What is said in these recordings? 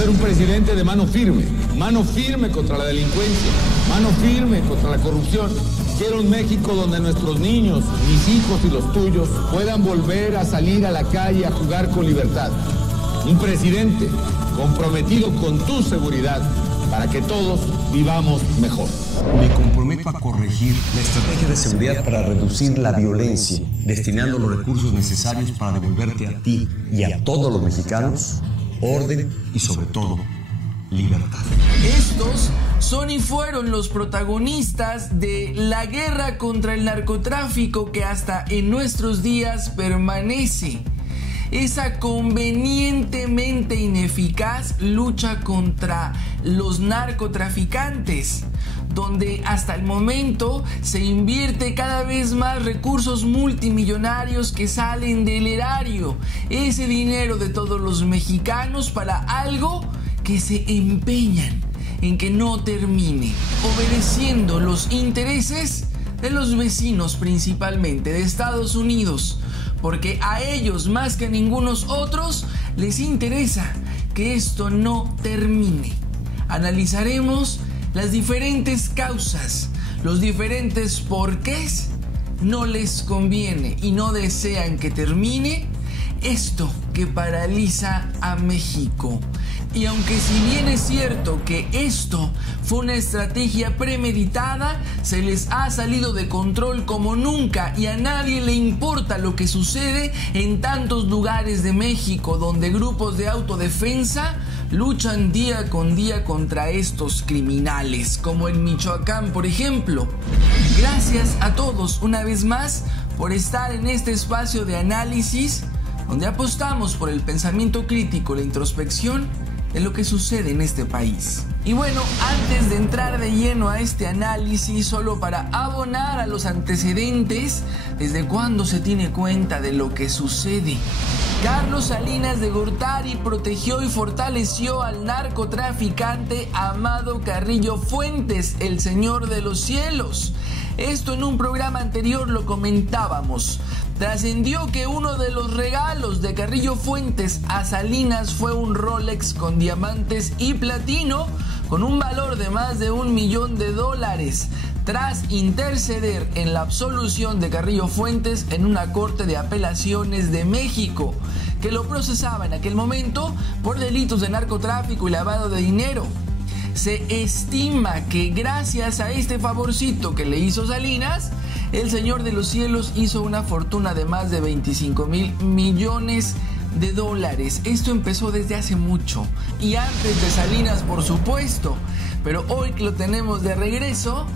ser un presidente de mano firme contra la delincuencia, mano firme contra la corrupción. Quiero un México donde nuestros niños, mis hijos y los tuyos puedan volver a salir a la calle a jugar con libertad. Un presidente comprometido con tu seguridad para que todos vivamos mejor. Me comprometo a corregir la estrategia de seguridad para reducir la violencia, destinando los recursos necesarios para devolverte a ti y a todos los mexicanos orden y, sobre todo, libertad. Estos son y fueron los protagonistas de la guerra contra el narcotráfico que hasta en nuestros días permanece. Esa convenientemente ineficaz lucha contra los narcotraficantes, donde hasta el momento se invierte cada vez más recursos multimillonarios que salen del erario, ese dinero de todos los mexicanos para algo que se empeñan en que no termine, obedeciendo los intereses de los vecinos, principalmente de Estados Unidos, porque a ellos más que a ningunos otros les interesa que esto no termine. Analizaremos las diferentes causas, los diferentes porqués no les conviene y no desean que termine esto que paraliza a México. Y aunque si bien es cierto que esto fue una estrategia premeditada, se les ha salido de control como nunca y a nadie le importa lo que sucede en tantos lugares de México donde grupos de autodefensa luchan día con día contra estos criminales, como en Michoacán, por ejemplo. Gracias a todos una vez más por estar en este espacio de análisis donde apostamos por el pensamiento crítico, la introspección de lo que sucede en este país. Y bueno, antes de entrar de lleno a este análisis, solo para abonar a los antecedentes, desde cuándo se tiene cuenta de lo que sucede. Carlos Salinas de Gortari protegió y fortaleció al narcotraficante Amado Carrillo Fuentes, el Señor de los Cielos. Esto en un programa anterior lo comentábamos. Trascendió que uno de los regalos de Carrillo Fuentes a Salinas fue un Rolex con diamantes y platino con un valor de más de $1 millón, tras interceder en la absolución de Carrillo Fuentes en una corte de apelaciones de México, que lo procesaba en aquel momento por delitos de narcotráfico y lavado de dinero. Se estima que gracias a este favorcito que le hizo Salinas, el Señor de los Cielos hizo una fortuna de más de $25,000 millones. Esto empezó desde hace mucho y antes de Salinas, por supuesto, pero hoy que lo tenemos de regreso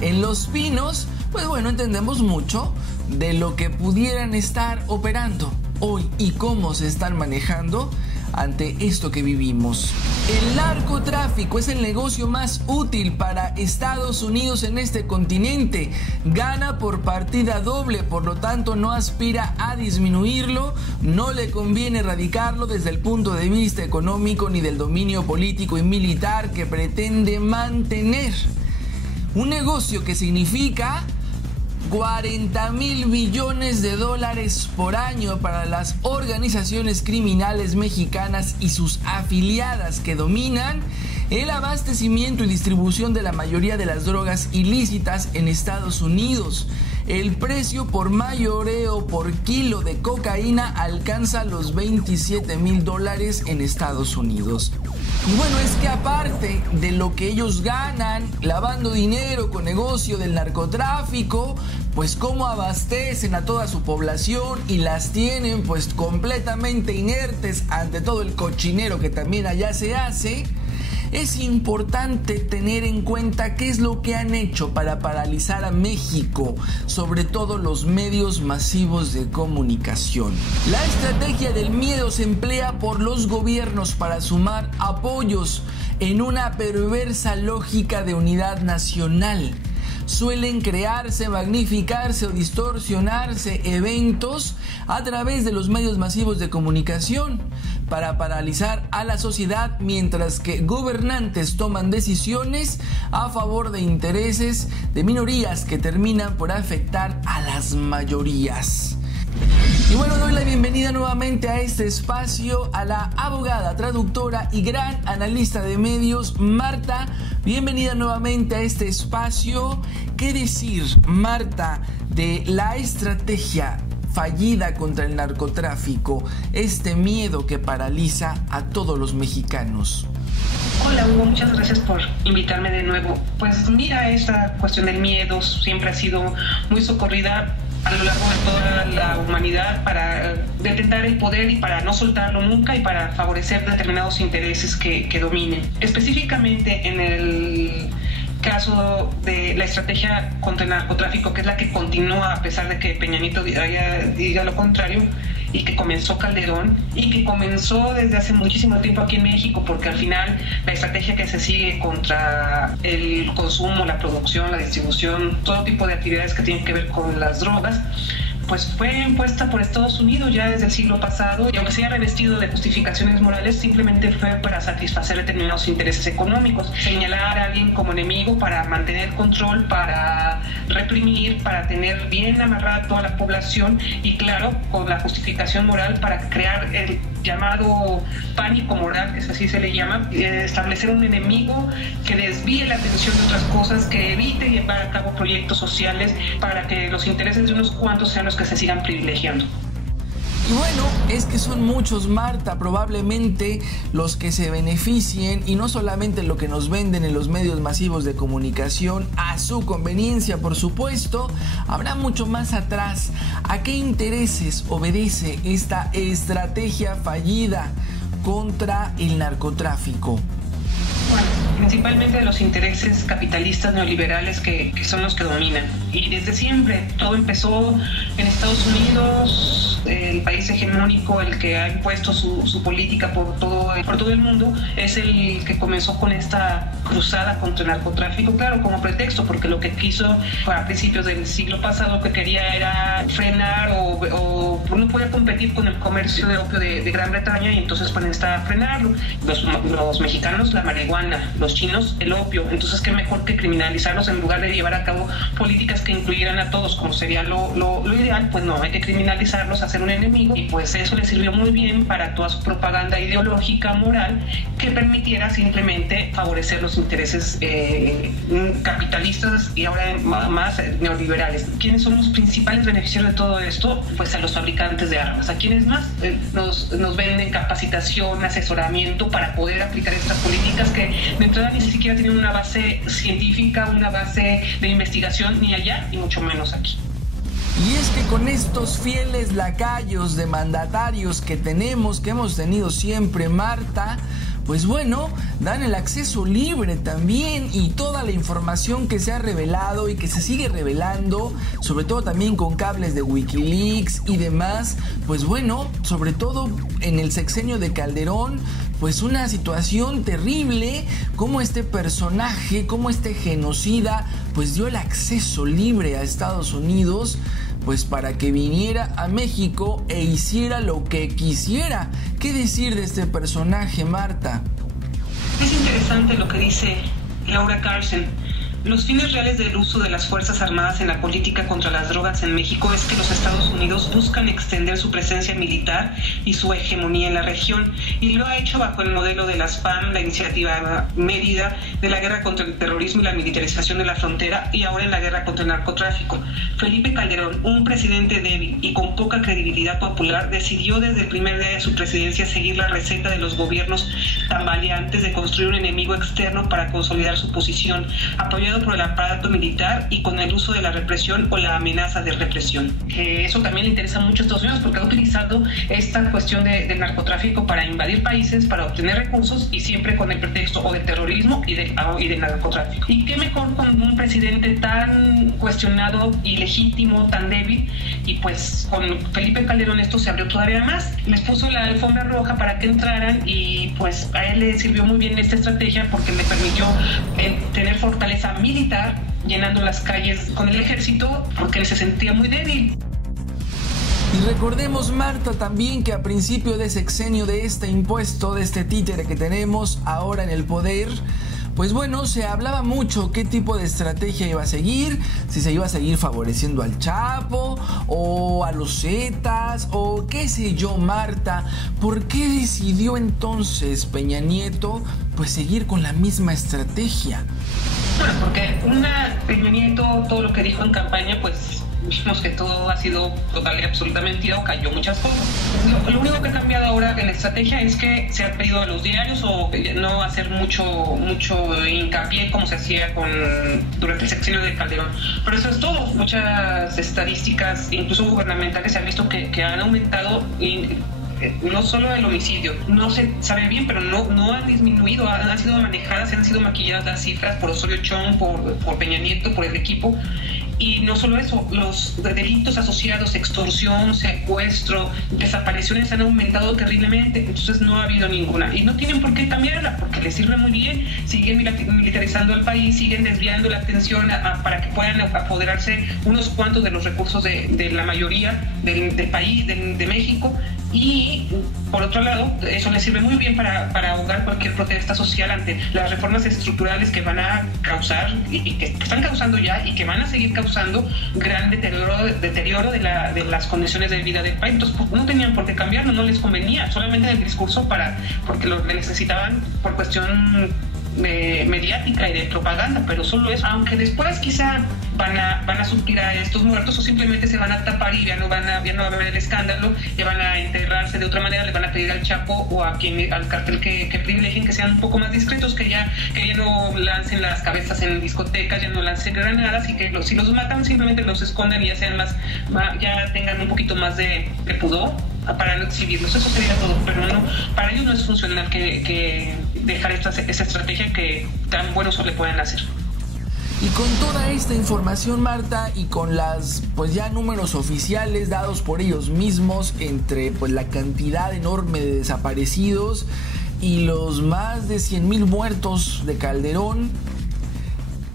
en Los Pinos, pues bueno, entendemos mucho de lo que pudieran estar operando hoy y cómo se están manejando ante esto que vivimos. El narcotráfico es el negocio más útil para Estados Unidos en este continente. Gana por partida doble, por lo tanto no aspira a disminuirlo, no le conviene erradicarlo desde el punto de vista económico ni del dominio político y militar que pretende mantener. Un negocio que significa $40,000 billones por año para las organizaciones criminales mexicanas y sus afiliadas que dominan el abastecimiento y distribución de la mayoría de las drogas ilícitas en Estados Unidos. El precio por mayoreo por kilo de cocaína alcanza los $27,000 en Estados Unidos. Y bueno, es que aparte de lo que ellos ganan lavando dinero con negocio del narcotráfico, pues cómo abastecen a toda su población y las tienen pues completamente inertes ante todo el cochinero que también allá se hace. Es importante tener en cuenta qué es lo que han hecho para paralizar a México, sobre todo los medios masivos de comunicación. La estrategia del miedo se emplea por los gobiernos para sumar apoyos en una perversa lógica de unidad nacional. Suelen crearse, magnificarse o distorsionarse eventos a través de los medios masivos de comunicación para paralizar a la sociedad, mientras que gobernantes toman decisiones a favor de intereses de minorías que terminan por afectar a las mayorías. Y bueno, doy la bienvenida nuevamente a este espacio a la abogada, traductora y gran analista de medios, Marta. Bienvenida nuevamente a este espacio. ¿Qué decir, Marta, de la estrategia fallida contra el narcotráfico, este miedo que paraliza a todos los mexicanos? Hola Hugo, muchas gracias por invitarme de nuevo. Pues mira, esta cuestión del miedo siempre ha sido muy socorrida a lo largo de toda la humanidad para detentar el poder y para no soltarlo nunca y para favorecer determinados intereses que dominen. Específicamente en el caso de la estrategia contra el narcotráfico, que es la que continúa a pesar de que Peña Nieto diga lo contrario, y que comenzó Calderón y que comenzó desde hace muchísimo tiempo aquí en México, porque al final la estrategia que se sigue contra el consumo, la producción, la distribución, todo tipo de actividades que tienen que ver con las drogas, pues fue impuesta por Estados Unidos ya desde el siglo pasado, y aunque se haya revestido de justificaciones morales, simplemente fue para satisfacer determinados intereses económicos, señalar a alguien como enemigo para mantener control, para reprimir, para tener bien amarrada toda la población y claro, con la justificación moral para crear el llamado pánico moral, que es así se le llama, establecer un enemigo que desvíe la atención de otras cosas, que evite llevar a cabo proyectos sociales para que los intereses de unos cuantos sean los que se sigan privilegiando. Y bueno, es que son muchos, Marta, probablemente los que se beneficien, y no solamente lo que nos venden en los medios masivos de comunicación a su conveniencia, por supuesto. Habrá mucho más atrás. ¿A qué intereses obedece esta estrategia fallida contra el narcotráfico? Bueno, principalmente de los intereses capitalistas neoliberales que son los que dominan. Y desde siempre, todo empezó en Estados Unidos, el país hegemónico, el que ha impuesto su política por todo el mundo, es el que comenzó con esta cruzada contra el narcotráfico, claro, como pretexto, porque lo que quiso a principios del siglo pasado, que quería era frenar o no podía competir con el comercio de opio de Gran Bretaña, y entonces pues necesitaba frenarlo. Los mexicanos, la marihuana, los chinos, el opio, entonces qué mejor que criminalizarlos en lugar de llevar a cabo políticas que incluyeran a todos, como sería lo ideal. Pues no, hay que criminalizarlos, hacer un enemigo, y pues eso le sirvió muy bien para toda su propaganda ideológica, moral, que permitiera simplemente favorecer los intereses capitalistas y ahora más neoliberales. ¿Quiénes son los principales beneficiarios de todo esto? Pues a los fabricantes de armas. ¿A quiénes más? Nos venden capacitación, asesoramiento para poder aplicar estas políticas que de entrada ni siquiera tienen una base científica, una base de investigación, ni allá y mucho menos aquí. Y es que con estos fieles lacayos de mandatarios que hemos tenido siempre, Marta, pues bueno, dan el acceso libre también, y toda la información que se ha revelado y que se sigue revelando, sobre todo también con cables de Wikileaks y demás, pues bueno, sobre todo en el sexenio de Calderón, pues una situación terrible, como este personaje, como este genocida, pues dio el acceso libre a Estados Unidos, pues para que viniera a México e hiciera lo que quisiera. ¿Qué decir de este personaje, Marta? Es interesante lo que dice Laura Carlsen. Los fines reales del uso de las Fuerzas Armadas en la política contra las drogas en México es que los Estados Unidos buscan extender su presencia militar y su hegemonía en la región, y lo ha hecho bajo el modelo de las FAM, la iniciativa Mérida, de la guerra contra el terrorismo y la militarización de la frontera, y ahora en la guerra contra el narcotráfico. Felipe Calderón, un presidente débil y con poca credibilidad popular, decidió desde el primer día de su presidencia seguir la receta de los gobiernos tambaleantes de construir un enemigo externo para consolidar su posición, apoyado por el aparato militar y con el uso de la represión o la amenaza de represión. Eso también le interesa mucho a Estados Unidos, porque ha utilizado esta cuestión del narcotráfico para invadir países, para obtener recursos, y siempre con el pretexto o del terrorismo y del narcotráfico. Y qué mejor con un presidente tan cuestionado, ilegítimo, tan débil, y pues con Felipe Calderón esto se abrió todavía más. Les puso la alfombra roja para que entraran, y pues a él le sirvió muy bien esta estrategia porque le permitió tener fortaleza militar, llenando las calles con el ejército, porque él se sentía muy débil. Y recordemos, Marta, también que a principio de sexenio de este impuesto, de este títere que tenemos ahora en el poder, pues bueno, se hablaba mucho qué tipo de estrategia iba a seguir, si se iba a seguir favoreciendo al Chapo o a los Zetas o qué sé yo, Marta. ¿Por qué decidió entonces Peña Nieto pues seguir con la misma estrategia? Bueno, porque Peña Nieto, todo lo que dijo en campaña, pues vimos que todo ha sido total y absolutamente mentira, o cayó muchas cosas. Lo único que ha cambiado ahora en la estrategia es que se ha pedido a los diarios o no hacer mucho hincapié como se hacía durante el sexenio de Calderón. Pero eso es todo. Muchas estadísticas, incluso gubernamentales, se han visto que han aumentado. No solo el homicidio, no se sabe bien, pero no han disminuido, han sido manejadas, han sido maquilladas las cifras por Osorio Chong, por Peña Nieto, por el equipo. Y no solo eso, los delitos asociados, extorsión, secuestro, desapariciones han aumentado terriblemente, entonces no ha habido ninguna. Y no tienen por qué cambiarla, porque les sirve muy bien, siguen militarizando al país, siguen desviando la atención para que puedan apoderarse unos cuantos de los recursos de la mayoría del país, de México. Y por otro lado, eso les sirve muy bien para ahogar cualquier protesta social ante las reformas estructurales que van a causar y que están causando ya y que van a seguir causando gran deterioro de las condiciones de vida del país. Entonces, no tenían por qué cambiarlo, no les convenía, solamente en el discurso porque lo necesitaban por cuestión mediática y de propaganda, pero solo eso. Aunque después quizá van a suplir a estos muertos o simplemente se van a tapar y ya no va a haber el escándalo, ya van a enterrarse de otra manera, le van a pedir al Chapo o al cartel que privilegien, que sean un poco más discretos, que ya no lancen las cabezas en discotecas, ya no lancen granadas y que si los matan simplemente los escondan y ya sean ya tengan un poquito más de pudor para no exhibirlos. Eso sería todo, pero no, para ellos no es funcional que dejar esa estrategia que tan buen uso le pueden hacer. Y con toda esta información, Marta, y con las pues ya números oficiales dados por ellos mismos entre pues la cantidad enorme de desaparecidos y los más de 100,000 muertos de Calderón,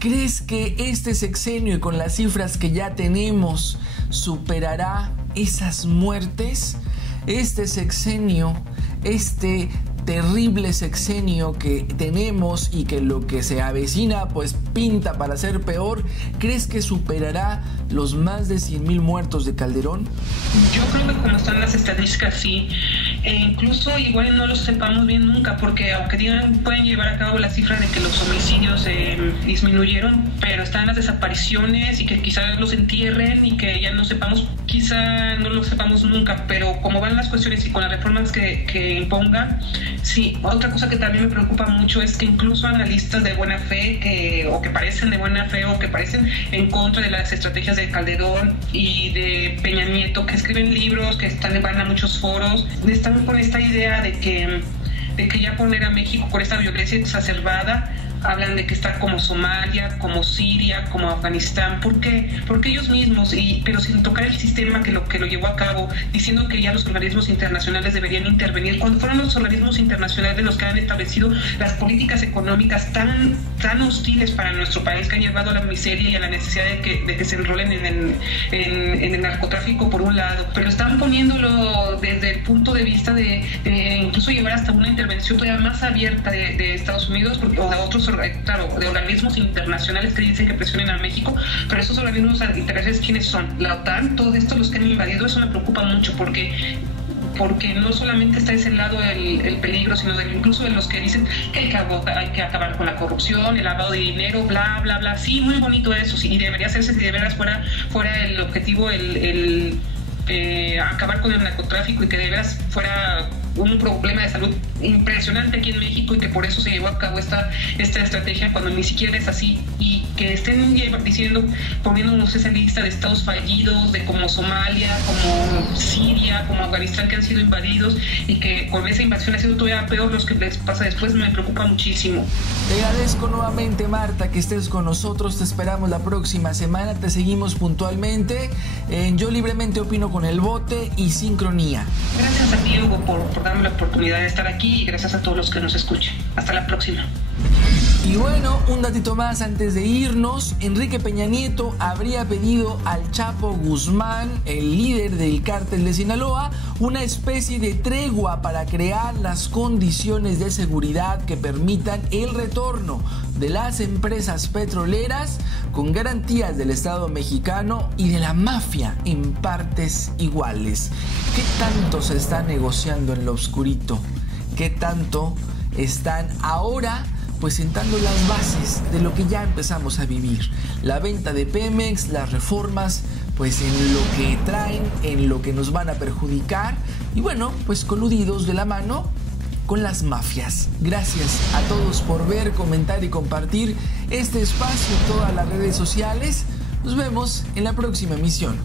¿crees que este sexenio y con las cifras que ya tenemos superará esas muertes? Este sexenio, este terrible sexenio que tenemos y que lo que se avecina pues pinta para ser peor, ¿crees que superará los más de 100,000 muertos de Calderón? Yo creo que como están las estadísticas sí, e incluso igual no lo sepamos bien nunca, porque aunque pueden llevar a cabo la cifra de que los homicidios disminuyeron, pero están las desapariciones y que quizás los entierren y que ya no sepamos, quizá no lo sepamos nunca, pero como van las cuestiones y con las reformas que impongan, sí. Otra cosa que también me preocupa mucho es que incluso analistas de buena fe que parecen de buena fe o que parecen en contra de las estrategias de Calderón y de Peña Nieto, que escriben libros, que van a muchos foros, están con esta idea de que ya poner a México con esta violencia exacerbada, hablan de que está como Somalia, como Siria, como Afganistán. ¿Por qué? Porque ellos mismos, pero sin tocar el sistema que lo llevó a cabo, diciendo que ya los organismos internacionales deberían intervenir, cuando fueron los organismos internacionales los que han establecido las políticas económicas tan hostiles para nuestro país, que han llevado a la miseria y a la necesidad de que se enrolen en el narcotráfico por un lado, pero están poniéndolo desde el punto de vista de incluso llevar hasta una intervención todavía más abierta de Estados Unidos o de otros, claro, de organismos internacionales que dicen que presionen a México, pero esos organismos internacionales, ¿quiénes son? La OTAN, todos estos los que han invadido. Eso me preocupa mucho porque no solamente está ese lado el peligro, sino incluso de los que dicen que hay que acabar con la corrupción, el lavado de dinero, bla, bla, bla. Sí, muy bonito eso, sí, y debería hacerse si de veras fuera el objetivo acabar con el narcotráfico y que de veras fuera un problema de salud impresionante aquí en México y que por eso se llevó a cabo esta estrategia cuando ni siquiera es así, y que estén diciendo, poniéndonos esa lista de estados fallidos de como Somalia, como Siria, como Afganistán, que han sido invadidos y que con esa invasión ha sido todavía peor los que les pasa después. Me preocupa muchísimo. Te agradezco nuevamente, Marta, que estés con nosotros. Te esperamos la próxima semana. Te seguimos puntualmente en Yo Libremente Opino con el Bote y Sincronía. Gracias a ti, Hugo, por darme la oportunidad de estar aquí, y gracias a todos los que nos escuchan. Hasta la próxima. Y bueno, un datito más antes de irnos. Enrique Peña Nieto habría pedido al Chapo Guzmán, el líder del cártel de Sinaloa, una especie de tregua para crear las condiciones de seguridad que permitan el retorno de las empresas petroleras con garantías del Estado mexicano y de la mafia en partes iguales. ¿Qué tanto se está negociando en lo oscurito? ¿Qué tanto están ahora pues sentando las bases de lo que ya empezamos a vivir? La venta de Pemex, las reformas, pues en lo que traen, en lo que nos van a perjudicar y bueno, pues coludidos de la mano con las mafias. Gracias a todos por ver, comentar y compartir este espacio en todas las redes sociales. Nos vemos en la próxima emisión.